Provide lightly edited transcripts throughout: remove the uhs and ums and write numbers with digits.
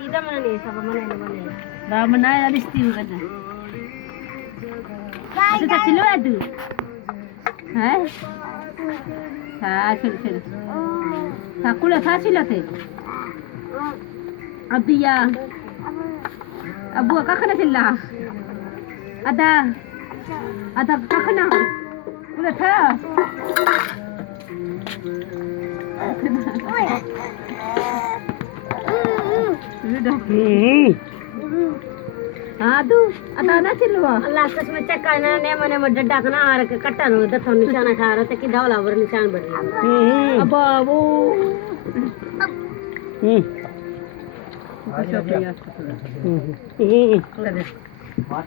Ida mana nih? Siapa mana ini mana? Dah mana ya listi bukan? Itu tak silu ada. Hah? Tak silu. Tak kula tak silu tu. Abdiya. Abu kakak sila. Ada kakak nak. Kula tak. Aduh, ada na silwa. Allah कसम check करना ने मने में डड्डा कना are के कट्टा no दथो निशाना खा रहा ते कि दावला वर निशान बढ़ रही अब वो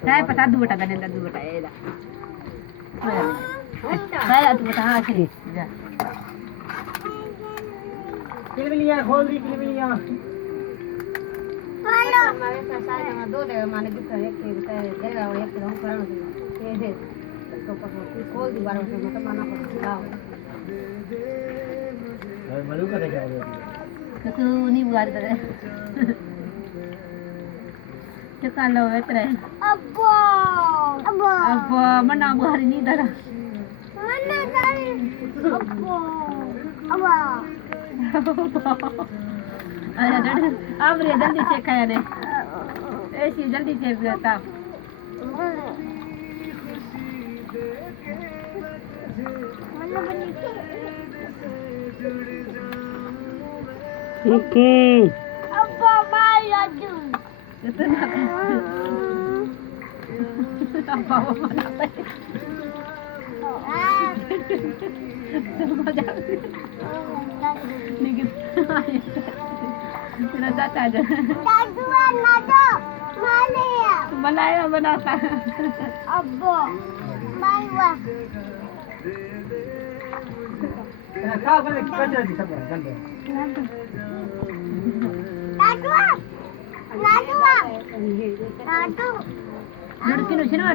saya pata dua bata dan dua bata ya saya dua bata ha sini ya किलबिलियां खोल दी किलबिलियां हेलो हमारे साथ में दो दे माने कि एक देगा और एक रंग कराना ये दे तो पकड़ खोल दी बार से मत माना पड़ेगा मलू का देखा तो नहीं बुआ दे क्या कालो है तेरे अब्बा मना बुहारी नहीं दरा मना दारी अब्बा अरे अब रे जल्दी चेक कर दे ऐसी जल्दी चेक करता ओके अब्बा माया दू इतना अब्बा मना लेकिन इतना जाता है दादुआ ना दो मानिया बनाया बनाता अब्बा मायवा खा बोले कच्चा दी सब गंदे दादुआ दादुआ दादू लड़की नो छे ना